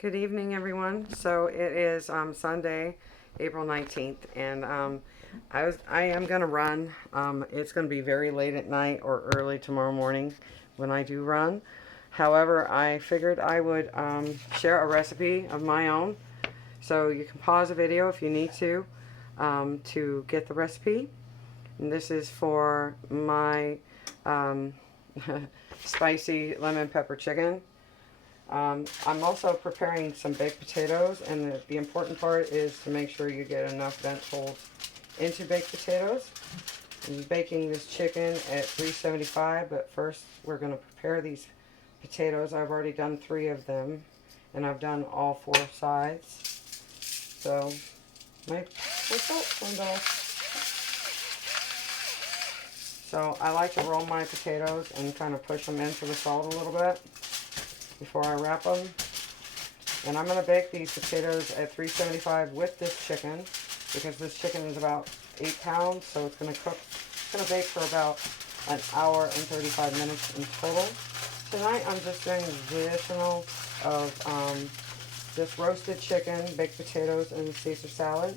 Good evening, everyone. So it is Sunday, April 19th, and I am gonna run. It's gonna be very late at night or early tomorrow morning when I do run. However, I figured I would share a recipe of my own. So you can pause the video if you need to get the recipe. And this is for my um, spicy lemon pepper chicken. I'm also preparing some baked potatoes, and the important part is to make sure you get enough vent holes into baked potatoes. I'm baking this chicken at 375, but first we're going to prepare these potatoes. I've already done 3 of them, and I've done all 4 sides. So, my salt turned off. So I like to roll my potatoes and kind of push them into the salt a little bit before I wrap them. And I'm going to bake these potatoes at 375 with this chicken, because this chicken is about 8 pounds, so it's going to cook. It's going to bake for about an hour and 35 minutes in total. Tonight I'm just doing additional of this roasted chicken, baked potatoes, and Caesar salad,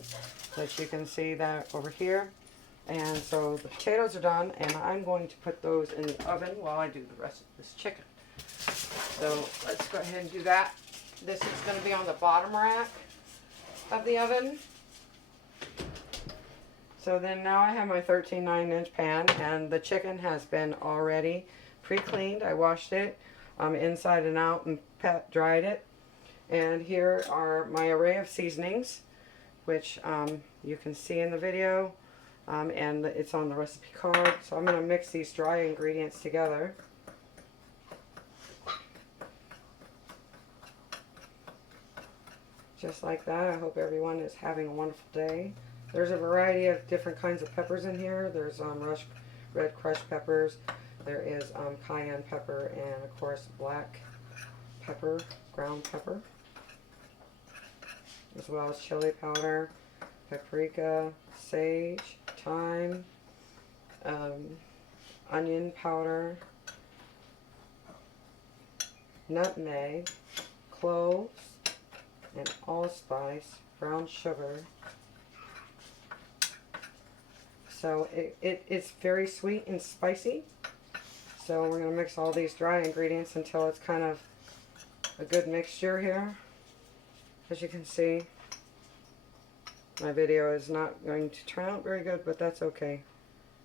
that you can see that over here. And so the potatoes are done, and I'm going to put those in the oven while I do the rest of this chicken. So let's go ahead and do that. This is going to be on the bottom rack of the oven. So then now I have my 13 9-inch pan, and the chicken has been already pre-cleaned. I washed it inside and out and dried it. And here are my array of seasonings, which you can see in the video, and it's on the recipe card. So I'm going to mix these dry ingredients together. Just like that. I hope everyone is having a wonderful day. There's a variety of different kinds of peppers in here. There's red crushed peppers. There is cayenne pepper, and of course black pepper, ground pepper, as well as chili powder, paprika, sage, thyme, onion powder, nutmeg, cloves, and allspice, brown sugar. So it's very sweet and spicy. So we're going to mix all these dry ingredients until it's kind of a good mixture here. As you can see, my video is not going to turn out very good, but that's okay.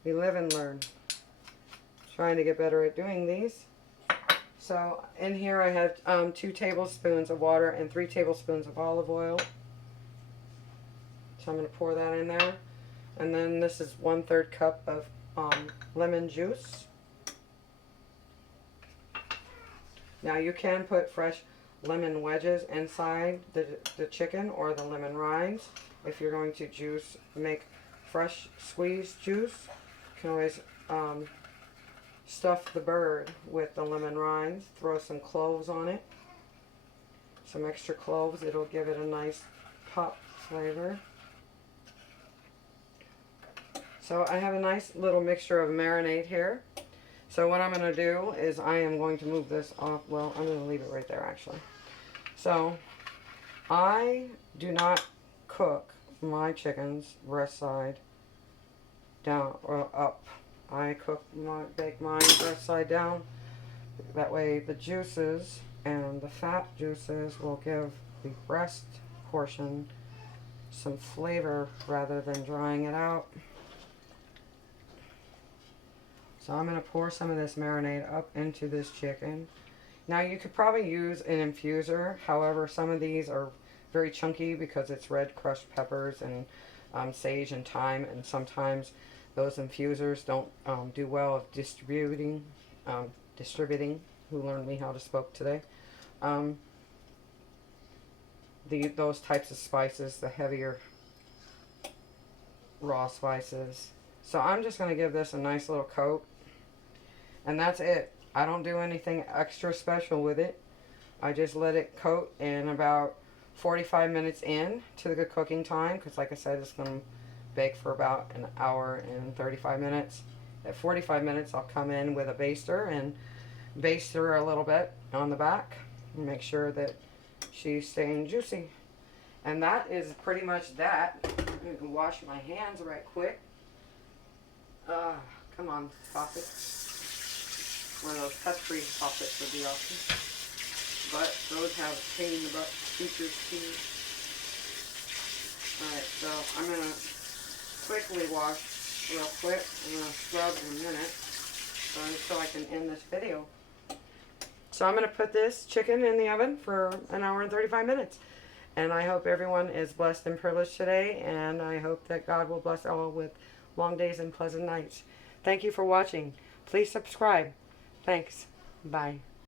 We live and learn. Trying to get better at doing these. So in here I have 2 tablespoons of water and 3 tablespoons of olive oil. So I'm going to pour that in there. And then this is 1/3 cup of lemon juice. Now you can put fresh lemon wedges inside the chicken, or the lemon rinds. If you're going to make fresh squeezed juice, you can always stuff the bird with the lemon rinds. Throw some cloves on it. Some extra cloves. It'll give it a nice pop flavor. So I have a nice little mixture of marinade here. So what I'm going to do is I am going to move this off. Well, I'm going to leave it right there actually. So I do not cook my chickens breast side down or up. I bake mine breast side down. That way the juices and the fat juices will give the breast portion some flavor rather than drying it out. So I'm going to pour some of this marinade up into this chicken. Now you could probably use an infuser. However, some of these are very chunky because it's red crushed peppers and sage and thyme, and sometimes those infusers don't do well of distributing. Who learned me how to spoke today? Those types of spices, the heavier raw spices. So I'm just going to give this a nice little coat. And that's it. I don't do anything extra special with it. I just let it coat, in about 45 minutes in to the cooking time, because like I said, it's going to bake for about an hour and 35 minutes. At 45 minutes, I'll come in with a baster and baste her a little bit on the back and make sure that she's staying juicy. And that is pretty much that. I'm gonna wash my hands right quick. Come on, faucet. One of those touch-free faucets would be awesome. But those have pain in the butt features too. Alright, so I'm gonna quickly wash real quick. I'm gonna scrub in a minute so I can end this video. So I'm gonna put this chicken in the oven for an hour and 35 minutes. And I hope everyone is blessed and privileged today, and I hope that God will bless all with long days and pleasant nights. Thank you for watching. Please subscribe. Thanks. Bye.